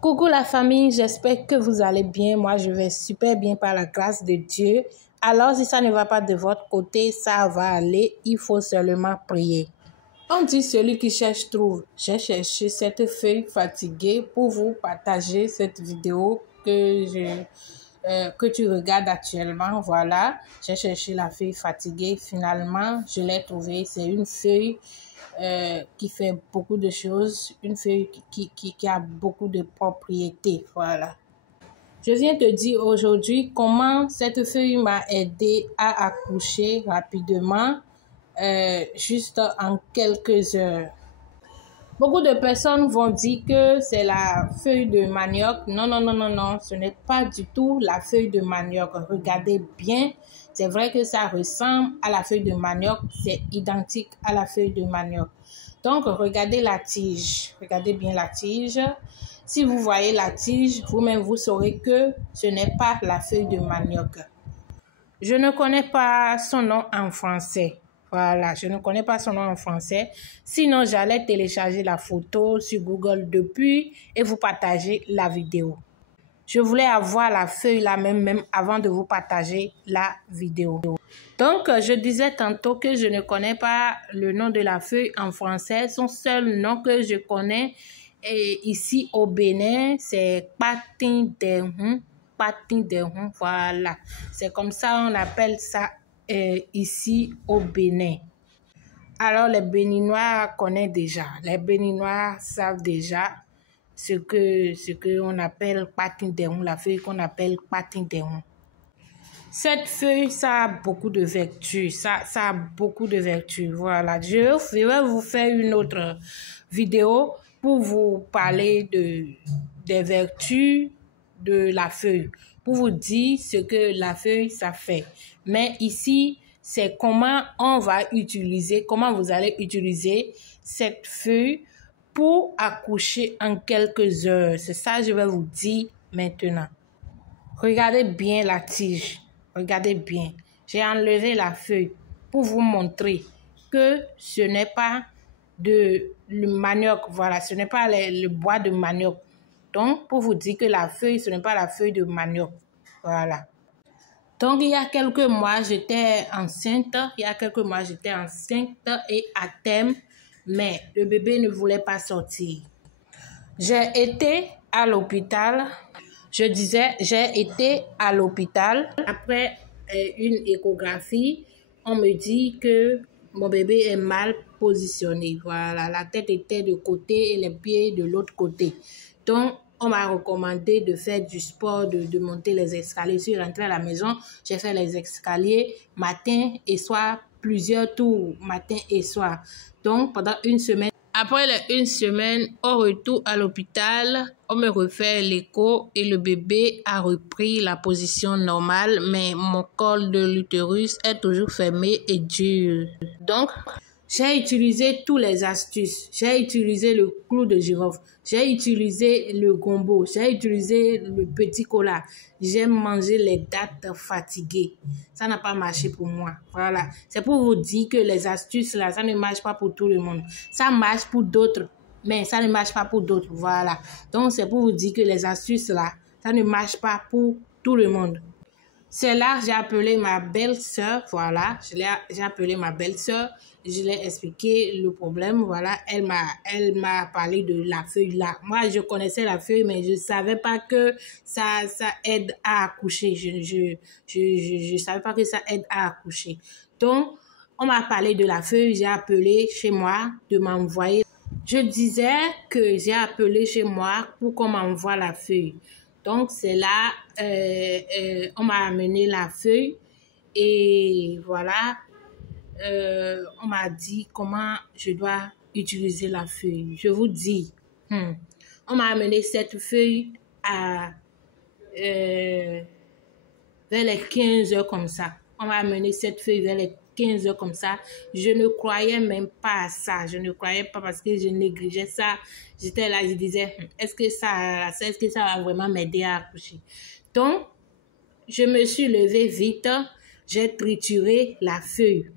Coucou la famille, j'espère que vous allez bien. Moi, je vais super bien par la grâce de Dieu. Alors, si ça ne va pas de votre côté, ça va aller. Il faut seulement prier. On dit celui qui cherche trouve. J'ai cherché cette feuille fatiguée pour vous partager cette vidéo que tu regardes actuellement. Voilà, j'ai cherché la feuille fatiguée. Finalement, je l'ai trouvée. C'est une feuille qui fait beaucoup de choses, une feuille qui a beaucoup de propriétés. Voilà. Je viens te dire aujourd'hui comment cette feuille m'a aidé à accoucher rapidement, juste en quelques heures. Beaucoup de personnes vont dire que c'est la feuille de manioc. Non, non, non, non, non, ce n'est pas du tout la feuille de manioc. Regardez bien, c'est vrai que ça ressemble à la feuille de manioc, c'est identique à la feuille de manioc. Donc, regardez la tige, regardez bien la tige. Si vous voyez la tige, vous-même, vous saurez que ce n'est pas la feuille de manioc. Je ne connais pas son nom en français. Voilà, je ne connais pas son nom en français. Sinon, j'allais télécharger la photo sur Google depuis et vous partager la vidéo. Je voulais avoir la feuille là même avant de vous partager la vidéo. Donc, je disais tantôt que je ne connais pas le nom de la feuille en français. Son seul nom que je connais ici au Bénin, c'est Patin d'Ehun. Patin d'Ehun, voilà. C'est comme ça on appelle ça ici au Bénin. Alors, les Béninois connaissent déjà. Les Béninois savent déjà ce que on appelle Patin d'Ehun, la feuille qu'on appelle Patin d'Ehun. Cette feuille, ça a beaucoup de vertus. Ça a beaucoup de vertus. Voilà. Je vais vous faire une autre vidéo pour vous parler des vertus de la feuille, pour vous dire ce que la feuille, ça fait. Mais ici, c'est comment on va utiliser, comment vous allez utiliser cette feuille pour accoucher en quelques heures. C'est ça que je vais vous dire maintenant. Regardez bien la tige. Regardez bien. J'ai enlevé la feuille pour vous montrer que ce n'est pas le manioc. Voilà, ce n'est pas le bois de manioc. Donc, pour vous dire que la feuille, ce n'est pas la feuille de manioc. Voilà. Donc, il y a quelques mois, j'étais enceinte. Et à terme, mais le bébé ne voulait pas sortir. J'ai été à l'hôpital. J'ai été à l'hôpital. Après une échographie, on me dit que mon bébé est mal positionné. Voilà, la tête était de côté et les pieds de l'autre côté. Donc, on m'a recommandé de faire du sport, de monter les escaliers. Je suis rentrée à la maison, j'ai fait les escaliers matin et soir, plusieurs tours, matin et soir. Donc, pendant une semaine. Après une semaine, au retour à l'hôpital, on me refait l'écho et le bébé a repris la position normale, mais mon col de l'utérus est toujours fermé et dur. Donc, j'ai utilisé toutes les astuces. J'ai utilisé le clou de girofle. J'ai utilisé le gombo. J'ai utilisé le petit cola. J'ai mangé les dattes fatiguées. Ça n'a pas marché pour moi. Voilà. C'est pour vous dire que les astuces là, ça ne marche pas pour tout le monde. Ça marche pour d'autres, mais ça ne marche pas pour d'autres. Voilà. Donc, c'est pour vous dire que les astuces là, ça ne marche pas pour tout le monde. C'est là que j'ai appelé ma belle-sœur, voilà, j'ai appelé ma belle-sœur, je lui ai expliqué le problème, voilà, elle m'a parlé de la feuille là. Moi, je connaissais la feuille, mais je savais pas que ça aide à accoucher, je savais pas que ça aide à accoucher. Donc, on m'a parlé de la feuille, j'ai appelé chez moi de m'envoyer. Je disais que j'ai appelé chez moi pour qu'on m'envoie la feuille. Donc, c'est là, on m'a amené la feuille et voilà, on m'a dit comment je dois utiliser la feuille. Je vous dis, on m'a amené cette feuille à vers les 15 heures comme ça. On m'a amené cette feuille vers les 15 heures comme ça. Je ne croyais même pas à ça. Je ne croyais pas parce que je négligeais ça. J'étais là, je disais, est-ce que ça va vraiment m'aider à accoucher? Donc, je me suis levée vite. J'ai trituré la feuille.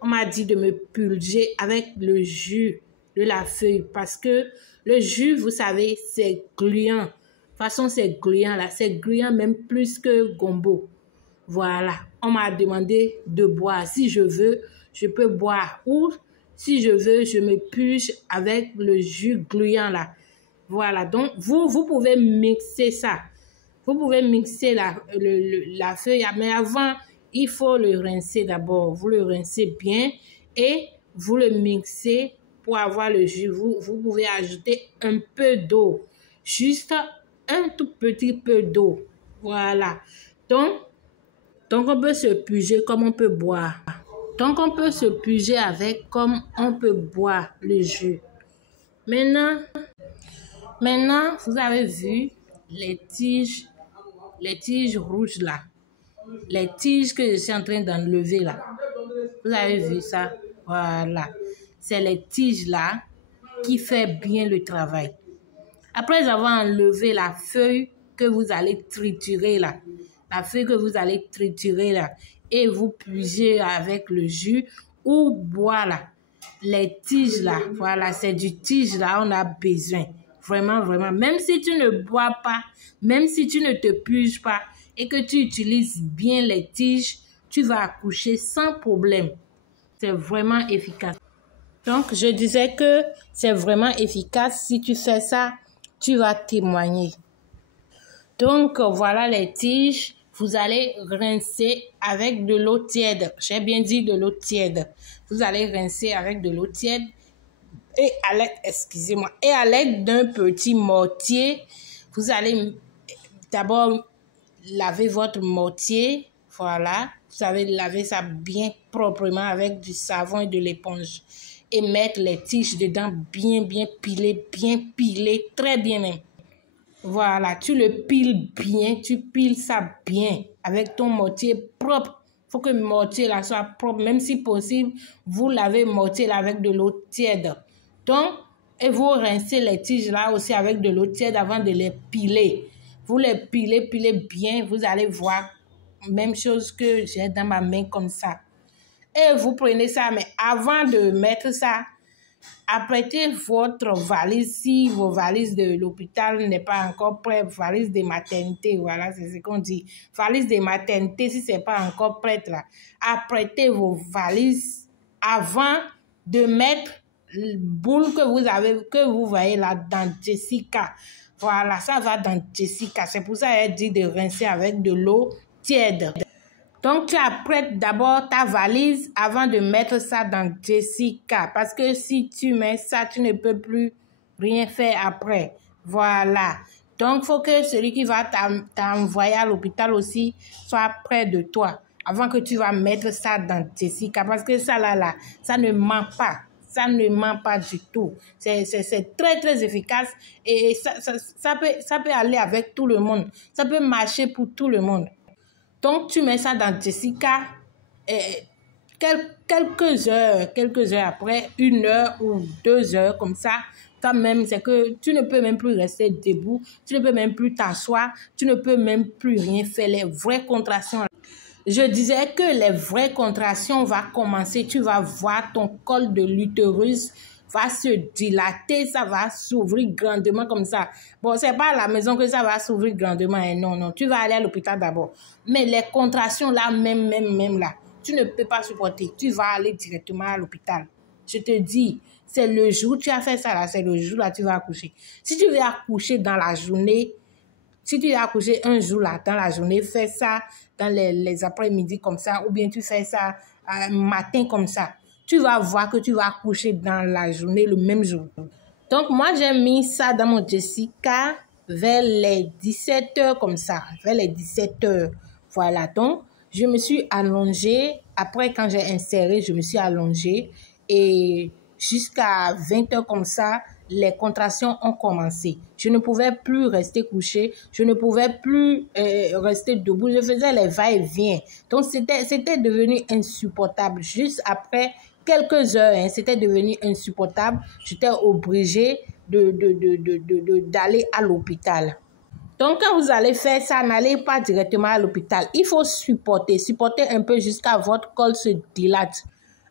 On m'a dit de me purger avec le jus de la feuille parce que Le jus, vous savez, c'est gluant. De toute façon, c'est gluant là. C'est gluant même plus que gombo. Voilà. On m'a demandé de boire. Si je veux, je peux boire. Ou si je veux, je me purge avec le jus gluant là. Voilà. Donc, vous pouvez mixer ça. Vous pouvez mixer la feuille. Mais avant, il faut le rincer d'abord. Vous le rincez bien et vous le mixez pour avoir le jus. Vous pouvez ajouter un peu d'eau. Juste un tout petit peu d'eau. Voilà. Donc, on peut se purger comme on peut boire. Donc, on peut se purger avec comme on peut boire le jus. Maintenant, vous avez vu les tiges rouges là. Les tiges que je suis en train d'enlever là. Vous avez vu ça? Voilà. C'est les tiges là qui fait bien le travail. Après avoir enlevé la feuille que vous allez triturer là, et vous purgez avec le jus ou boire là, les tiges là, voilà, c'est du tige là, on a besoin. Vraiment, vraiment. Même si tu ne bois pas, même si tu ne te purges pas et que tu utilises bien les tiges, tu vas accoucher sans problème. C'est vraiment efficace. Donc, je disais que c'est vraiment efficace. Si tu fais ça, tu vas témoigner. Donc, voilà les tiges. Vous allez rincer avec de l'eau tiède. J'ai bien dit de l'eau tiède. Vous allez rincer avec de l'eau tiède et à l'aide d'un petit mortier. Vous allez d'abord laver votre mortier. Voilà. Vous allez laver ça bien proprement avec du savon et de l'éponge. Et mettre les tiges dedans bien pilées, très bien même. Voilà, tu le piles bien, tu piles ça bien avec ton mortier propre. Il faut que le mortier là soit propre, même si possible, vous lavez le mortier là avec de l'eau tiède. Donc, et vous rincez les tiges là aussi avec de l'eau tiède avant de les piler. Vous les pilez bien, vous allez voir, même chose que j'ai dans ma main comme ça. Et vous prenez ça, mais avant de mettre ça, apprêtez votre valise si vos valises de l'hôpital n'est pas encore prête, valise de maternité, voilà, c'est ce qu'on dit. Valise de maternité, si c'est pas encore prête là, apprêtez vos valises avant de mettre le boule que vous voyez là dans Jessica. Voilà, ça va dans Jessica. C'est pour ça qu'elle dit de rincer avec de l'eau tiède. Donc, tu apprêtes d'abord ta valise avant de mettre ça dans Jessica. Parce que si tu mets ça, tu ne peux plus rien faire après. Voilà. Donc, il faut que celui qui va t'envoyer à l'hôpital aussi soit près de toi avant que tu vas mettre ça dans Jessica. Parce que ça là, ça ne ment pas. Ça ne ment pas du tout. C'est très, très efficace et ça peut aller avec tout le monde. Ça peut marcher pour tout le monde. Donc, tu mets ça dans Jessica et quelques heures après, 1 heure ou 2 heures comme ça, quand même, c'est que tu ne peux même plus rester debout, tu ne peux même plus t'asseoir, tu ne peux même plus rien faire, les vraies contractions. Je disais que les vraies contractions vont commencer, tu vas voir ton col de l'utérus va se dilater, ça va s'ouvrir grandement comme ça. Bon, c'est pas à la maison que ça va s'ouvrir grandement, hein. Non, tu vas aller à l'hôpital d'abord. Mais les contractions là, même là, tu ne peux pas supporter. Tu vas aller directement à l'hôpital. Je te dis, c'est le jour où tu as fait ça là, c'est le jour là tu vas accoucher. Si tu veux accoucher dans la journée, si tu veux accoucher un jour là, dans la journée, fais ça dans les après-midi comme ça, ou bien tu fais ça matin comme ça. Tu vas voir que tu vas accoucher dans la journée, le même jour. Donc, moi, j'ai mis ça dans mon Jessica vers les 17 heures comme ça. Vers les 17 heures. Voilà. Donc, je me suis allongée. Après, quand j'ai inséré, je me suis allongée. Et jusqu'à 20 heures comme ça, les contractions ont commencé. Je ne pouvais plus rester couchée. Je ne pouvais plus rester debout. Je faisais les va-et-vient. Donc, c'était devenu insupportable. Juste après quelques heures, hein, c'était devenu insupportable. J'étais obligée d'aller à l'hôpital. Donc, quand vous allez faire ça, n'allez pas directement à l'hôpital. Il faut supporter un peu jusqu'à votre col se dilate.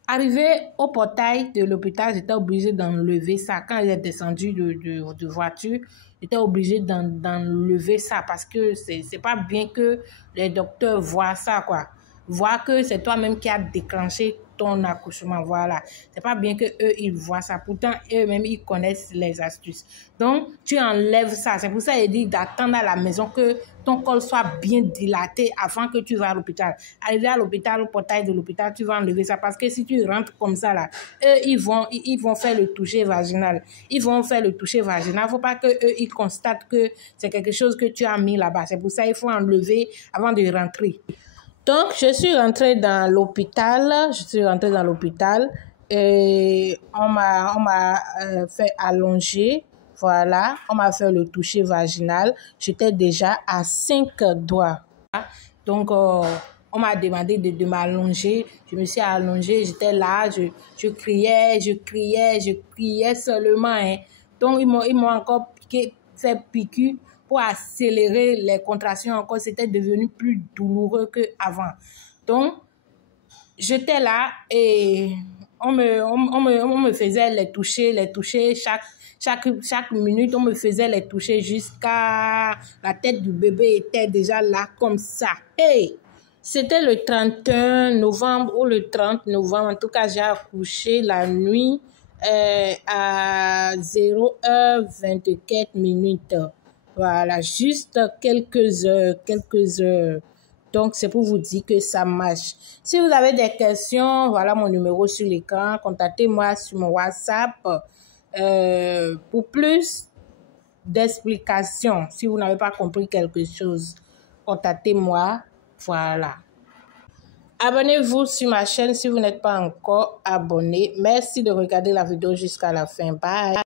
Arrivé au portail de l'hôpital, j'étais obligée d'enlever ça. Quand j'ai descendu de voiture, j'étais obligée d'enlever ça parce que c'est pas bien que les docteurs voient ça, quoi. Voient que c'est toi-même qui as déclenché ton accouchement, voilà. C'est pas bien que eux ils voient ça. Pourtant, eux-mêmes, ils connaissent les astuces. Donc, tu enlèves ça. C'est pour ça qu'il dit d'attendre à la maison que ton col soit bien dilaté avant que tu vas à l'hôpital. Arrivé à l'hôpital, au portail de l'hôpital, tu vas enlever ça parce que si tu rentres comme ça, là, eux, ils vont faire le toucher vaginal. Ils vont faire le toucher vaginal. Il ne faut pas qu'eux, ils constatent que c'est quelque chose que tu as mis là-bas. C'est pour ça qu'il faut enlever avant de rentrer. Donc, je suis rentrée dans l'hôpital. Et on m'a fait allonger. Voilà, on m'a fait le toucher vaginal. J'étais déjà à 5 doigts. Donc, on m'a demandé de m'allonger. Je me suis allongée, j'étais là, je criais seulement. Hein. Donc, ils m'ont encore fait piqûre pour accélérer les contractions encore. C'était devenu plus douloureux qu'avant. Donc, j'étais là et on me faisait les toucher chaque minute, on me faisait les toucher jusqu'à la tête du bébé était déjà là comme ça. Hey! C'était le 31 novembre ou le 30 novembre. En tout cas, j'ai accouché la nuit à 0h24. Voilà, juste quelques heures. Donc, c'est pour vous dire que ça marche. Si vous avez des questions, voilà mon numéro sur l'écran. Contactez-moi sur mon WhatsApp pour plus d'explications. Si vous n'avez pas compris quelque chose, contactez-moi. Voilà. Abonnez-vous sur ma chaîne si vous n'êtes pas encore abonné. Merci de regarder la vidéo jusqu'à la fin. Bye.